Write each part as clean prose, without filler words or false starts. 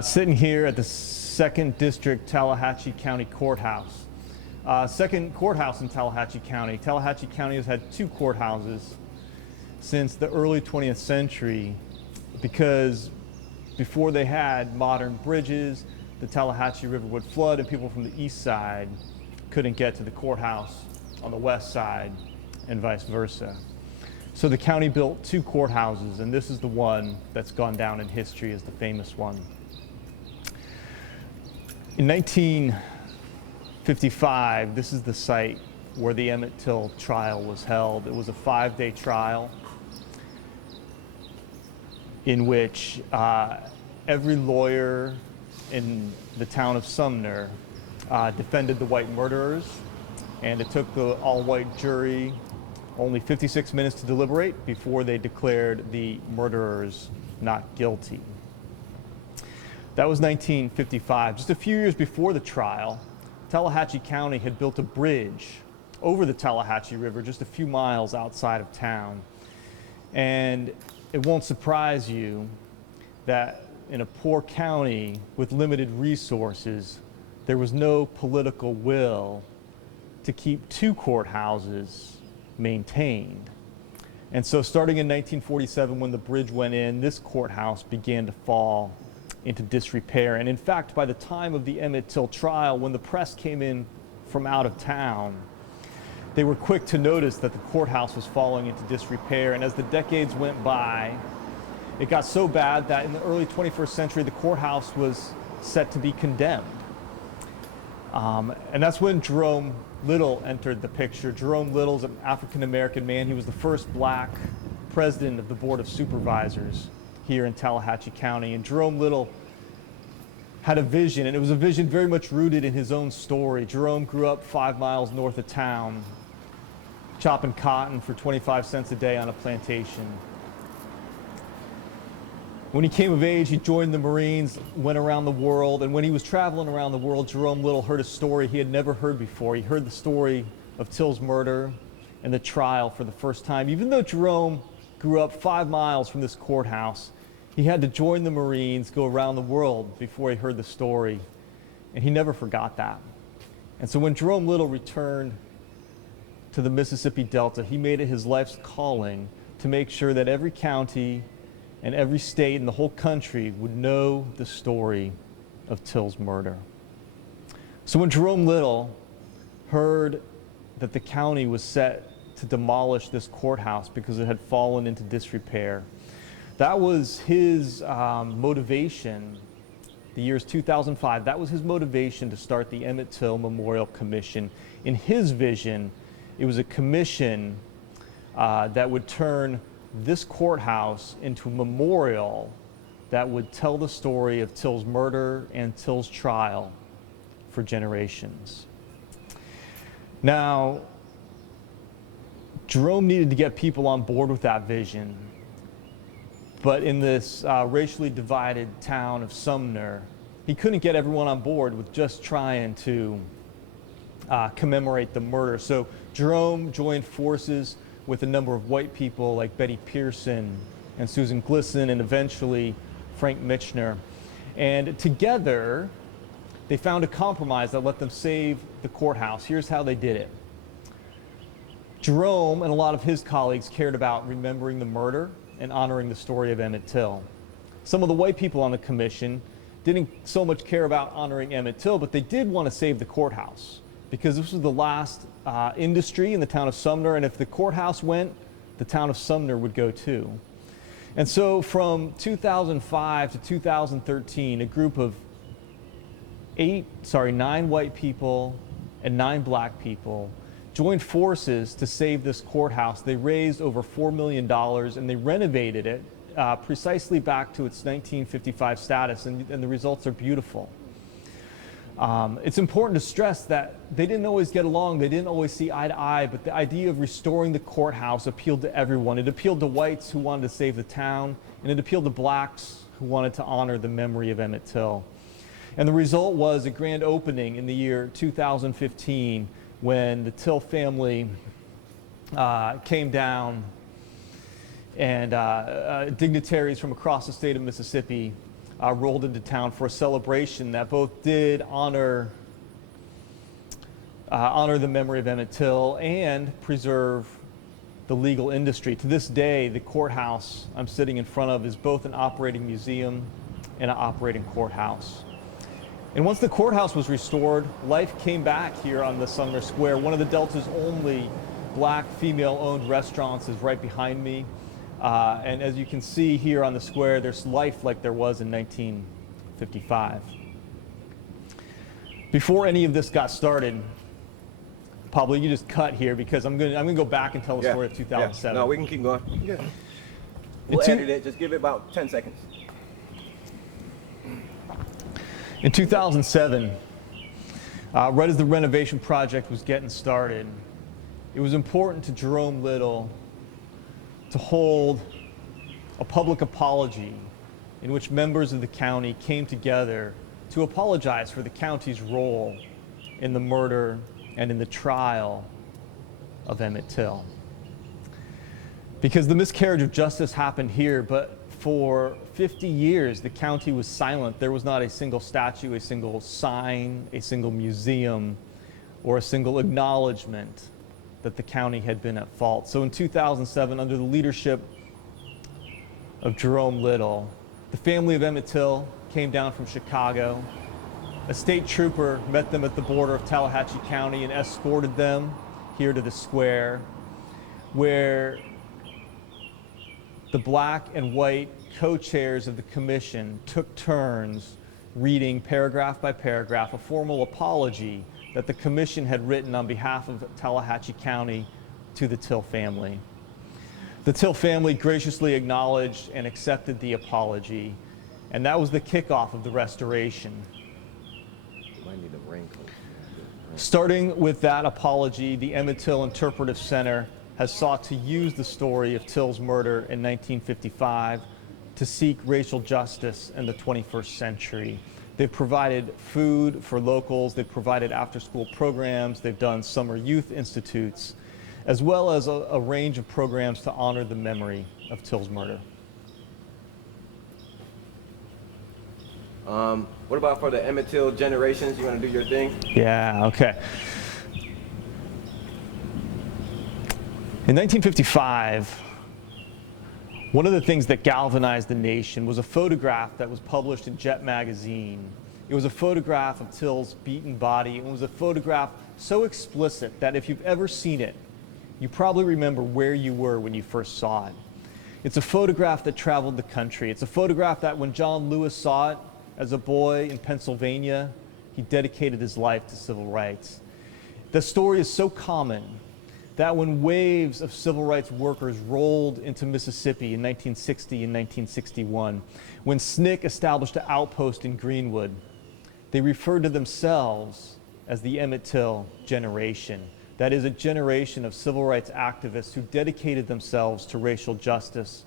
Sitting here at the 2nd District Tallahatchie County Courthouse. Second courthouse in Tallahatchie County. Tallahatchie County has had two courthouses since the early 20th century because before they had modern bridges, the Tallahatchie River would flood and people from the east side couldn't get to the courthouse on the west side and vice versa. So the county built two courthouses, and this is the one that's gone down in history as the famous one. In 1955, this is the site where the Emmett Till trial was held. It was a 5-day trial in which every lawyer in the town of Sumner defended the white murderers, and it took the all-white jury only 56 minutes to deliberate before they declared the murderers not guilty. That was 1955. Just a few years before the trial, Tallahatchie County had built a bridge over the Tallahatchie River just a few miles outside of town. And it won't surprise you that in a poor county with limited resources, there was no political will to keep two courthouses maintained. And so starting in 1947, when the bridge went in, this courthouse began to fall into disrepair. And in fact, by the time of the Emmett Till trial, when the press came in from out of town, they were quick to notice that the courthouse was falling into disrepair. And as the decades went by, it got so bad that in the early 21st century, the courthouse was set to be condemned. And that's when Jerome Little entered the picture. Jerome Little's an African-American man. He was the first black president of the Board of Supervisors here in Tallahatchie County. And Jerome Little had a vision, and it was a vision very much rooted in his own story. Jerome grew up 5 miles north of town, chopping cotton for 25 cents a day on a plantation. When he came of age, he joined the Marines, went around the world, and when he was traveling around the world, Jerome Little heard a story he had never heard before. He heard the story of Till's murder and the trial for the first time. Even though Jerome grew up 5 miles from this courthouse, he had to join the Marines, go around the world before he heard the story, and he never forgot that. And so when Jerome Little returned to the Mississippi Delta, he made it his life's calling to make sure that every county and every state in the whole country would know the story of Till's murder. So when Jerome Little heard that the county was set to demolish this courthouse because it had fallen into disrepair, that was his motivation. The year's 2005, that was his motivation to start the Emmett Till Memorial Commission. In his vision, it was a commission that would turn this courthouse into a memorial that would tell the story of Till's murder and Till's trial for generations. Now, Jerome needed to get people on board with that vision, but in this racially divided town of Sumner, he couldn't get everyone on board with just trying to commemorate the murder. So Jerome joined forces with a number of white people like Betty Pearson and Susan Glisson and eventually Frank Michener. And together, they found a compromise that let them save the courthouse. Here's how they did it. Jerome and a lot of his colleagues cared about remembering the murder and honoring the story of Emmett Till. Some of the white people on the commission didn't so much care about honoring Emmett Till, but they did want to save the courthouse, because this was the last industry in the town of Sumner, and if the courthouse went, the town of Sumner would go too. And so from 2005 to 2013, a group of 9 white people and 9 black people joined forces to save this courthouse. They raised over $4 million, and they renovated it precisely back to its 1955 status, and the results are beautiful. It's important to stress that they didn't always get along, they didn't always see eye to eye, but the idea of restoring the courthouse appealed to everyone. It appealed to whites who wanted to save the town, and it appealed to blacks who wanted to honor the memory of Emmett Till. And the result was a grand opening in the year 2015 when the Till family came down and dignitaries from across the state of Mississippi rolled into town for a celebration that both did honor the memory of Emmett Till and preserve the legal industry. To this day, the courthouse I'm sitting in front of is both an operating museum and an operating courthouse. And once the courthouse was restored, life came back here on the Sumner Square. One of the Delta's only black female-owned restaurants is right behind me. And as you can see here on the square, there's life like there was in 1955. Before any of this got started, Pablo, you just cut here because I'm gonna go back and tell the story of 2007. No, we can keep going. Yeah. We'll edit it. Just give it about 10 seconds. In 2007, right as the renovation project was getting started, it was important to Jerome Little to hold a public apology in which members of the county came together to apologize for the county's role in the murder and in the trial of Emmett Till. Because the miscarriage of justice happened here, but for 50 years the county was silent. There was not a single statue, a single sign, a single museum, or a single acknowledgement that the county had been at fault. So in 2007, under the leadership of Jerome Little, the family of Emmett Till came down from Chicago. A state trooper met them at the border of Tallahatchie County and escorted them here to the square, where the black and white co-chairs of the commission took turns reading paragraph by paragraph a formal apology that the commission had written on behalf of Tallahatchie County to the Till family. The Till family graciously acknowledged and accepted the apology, and that was the kickoff of the restoration. Starting with that apology, the Emmett Till Interpretive Center has sought to use the story of Till's murder in 1955 to seek racial justice in the 21st century. They've provided food for locals, they've provided after-school programs, they've done summer youth institutes, as well as a range of programs to honor the memory of Till's murder. What about for the Emmett Till generations? You want to do your thing? Yeah, okay. In 1955, one of the things that galvanized the nation was a photograph that was published in Jet magazine. It was a photograph of Till's beaten body. It was a photograph so explicit that if you've ever seen it, you probably remember where you were when you first saw it. It's a photograph that traveled the country. It's a photograph that when John Lewis saw it as a boy in Pennsylvania, he dedicated his life to civil rights. The story is so common that when waves of civil rights workers rolled into Mississippi in 1960 and 1961, when SNCC established an outpost in Greenwood, they referred to themselves as the Emmett Till generation. That is a generation of civil rights activists who dedicated themselves to racial justice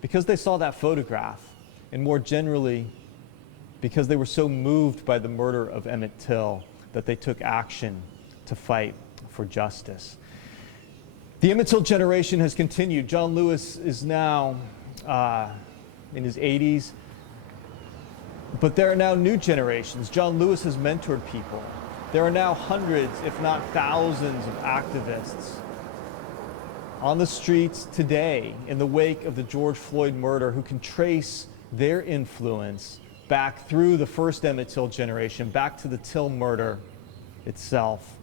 because they saw that photograph, and more generally, because they were so moved by the murder of Emmett Till that they took action to fight for justice. The Emmett Till generation has continued. John Lewis is now in his 80s, but there are now new generations. John Lewis has mentored people. There are now hundreds, if not thousands, of activists on the streets today in the wake of the George Floyd murder who can trace their influence back through the first Emmett Till generation, back to the Till murder itself.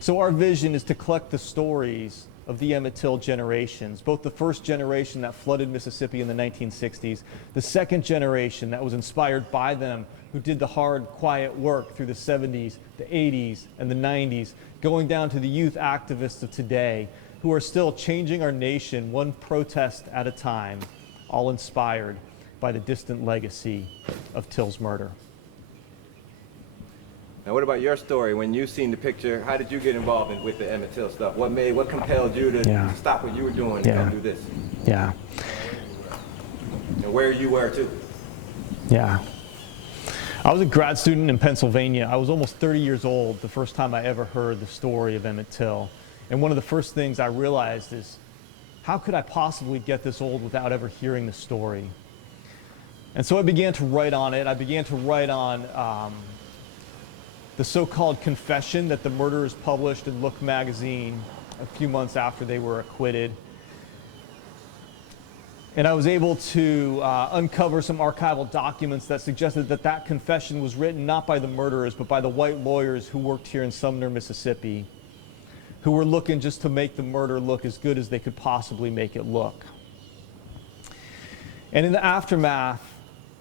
So our vision is to collect the stories of the Emmett Till generations, both the first generation that flooded Mississippi in the 1960s, the second generation that was inspired by them, who did the hard, quiet work through the 70s, the 80s, and the 90s, going down to the youth activists of today, who are still changing our nation one protest at a time, all inspired by the distant legacy of Till's murder. Now, what about your story? When you seen the picture, how did you get involved with the Emmett Till stuff? What compelled you to stop what you were doing and come do this? Yeah. And where you were too? Yeah. I was a grad student in Pennsylvania. I was almost 30 years old the first time I ever heard the story of Emmett Till. And one of the first things I realized is, how could I possibly get this old without ever hearing the story? And so I began to write on it. I began to write on the so-called confession that the murderers published in Look magazine a few months after they were acquitted. And I was able to uncover some archival documents that suggested that that confession was written not by the murderers, but by the white lawyers who worked here in Sumner, Mississippi, who were looking just to make the murder look as good as they could possibly make it look. And in the aftermath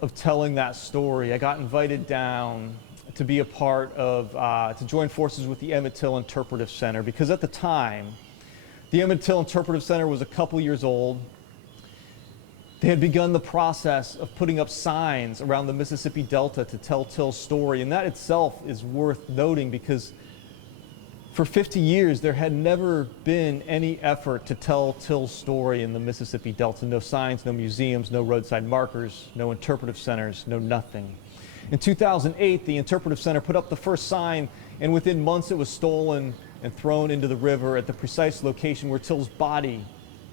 of telling that story, I got invited down to be a part of, to join forces with the Emmett Till Interpretive Center, because at the time, the Emmett Till Interpretive Center was a couple years old. They had begun the process of putting up signs around the Mississippi Delta to tell Till's story, and that itself is worth noting because for 50 years there had never been any effort to tell Till's story in the Mississippi Delta. No signs, no museums, no roadside markers, no interpretive centers, no nothing. In 2008, the Interpretive Center put up the first sign, and within months it was stolen and thrown into the river at the precise location where Till's body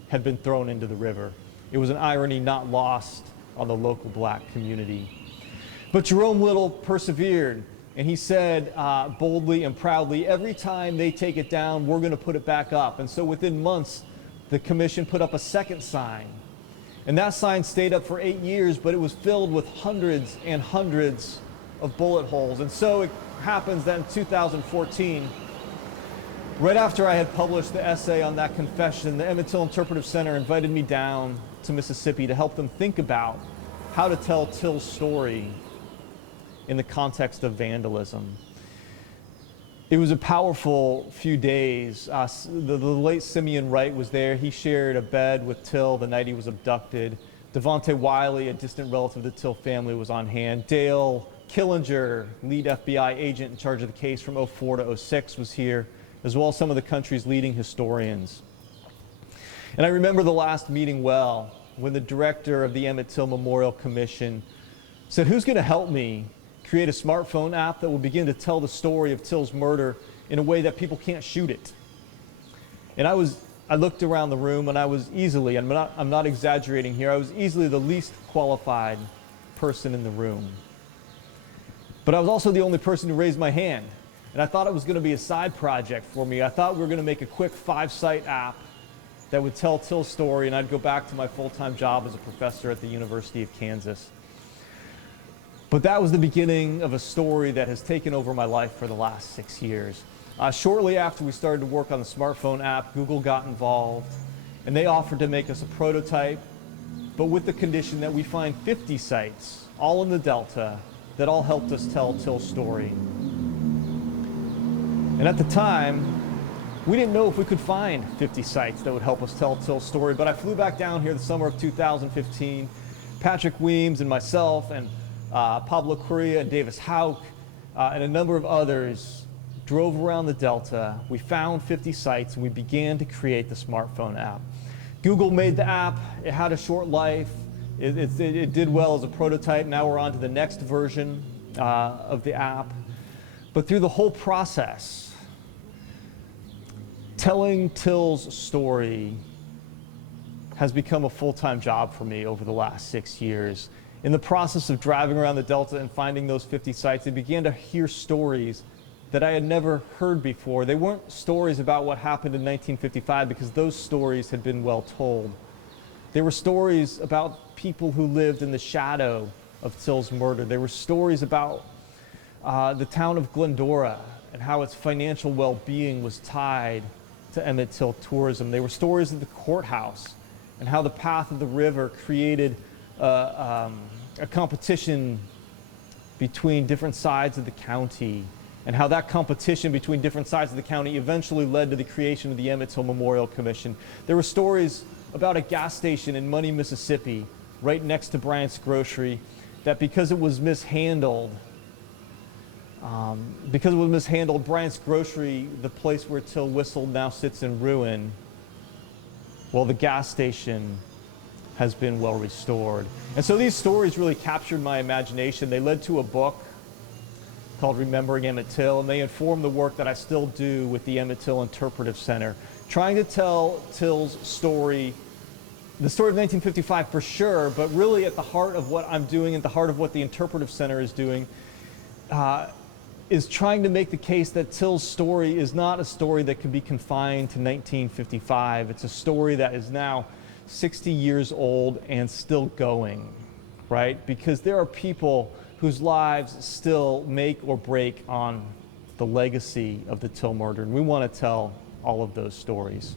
had been thrown into the river. It was an irony not lost on the local black community. But Jerome Little persevered, and he said boldly and proudly, every time they take it down, we're going to put it back up. And so within months, the commission put up a second sign. And that sign stayed up for 8 years, but it was filled with hundreds and hundreds of bullet holes. And so it happens that in 2014, right after I had published the essay on that confession, the Emmett Till Interpretive Center invited me down to Mississippi to help them think about how to tell Till's story in the context of vandalism. It was a powerful few days. The late Simeon Wright was there. He shared a bed with Till the night he was abducted. Devontae Wiley, a distant relative of the Till family, was on hand. Dale Killinger, lead FBI agent in charge of the case from 04 to 06, was here, as well as some of the country's leading historians. And I remember the last meeting well, when the director of the Emmett Till Memorial Commission said, who's going to help me create a smartphone app that will begin to tell the story of Till's murder in a way that people can't shoot it? And I looked around the room, and I was easily, I'm not exaggerating here, I was easily the least qualified person in the room. But I was also the only person who raised my hand. And I thought it was going to be a side project for me. I thought we were going to make a quick 5-site app that would tell Till's story, and I'd go back to my full-time job as a professor at the University of Kansas. But that was the beginning of a story that has taken over my life for the last 6 years. Shortly after we started to work on the smartphone app, Google got involved, and they offered to make us a prototype, but with the condition that we find 50 sites, all in the Delta, that all helped us tell Till's story. And at the time, we didn't know if we could find 50 sites that would help us tell Till's story, but I flew back down here the summer of 2015. Patrick Weems and myself and Pablo Correa and Davis Houck and a number of others drove around the Delta. We found 50 sites, and we began to create the smartphone app. Google made the app. It had a short life. It did well as a prototype. Now we're on to the next version of the app. But through the whole process, telling Till's story has become a full-time job for me over the last 6 years. In the process of driving around the Delta and finding those 50 sites, I began to hear stories that I had never heard before. They weren't stories about what happened in 1955, because those stories had been well told. They were stories about people who lived in the shadow of Till's murder. They were stories about the town of Glendora and how its financial well-being was tied to Emmett Till tourism. They were stories of the courthouse and how the path of the river created a competition between different sides of the county, and how that competition between different sides of the county eventually led to the creation of the Emmett Till Memorial Commission. There were stories about a gas station in Money, Mississippi, right next to Bryant's Grocery, that because it was mishandled, Bryant's Grocery, the place where Till whistled, now sits in ruin. Well, the gas station has been well restored. And so these stories really captured my imagination. They led to a book called Remembering Emmett Till, and they inform the work that I still do with the Emmett Till Interpretive Center, trying to tell Till's story the story of 1955 for sure, but really at the heart of what I'm doing, at the heart of what the Interpretive Center is doing, is trying to make the case that Till's story is not a story that can be confined to 1955. It's a story that is now 60 years old and still going, right? Because there are people whose lives still make or break on the legacy of the Till murder, and we want to tell all of those stories.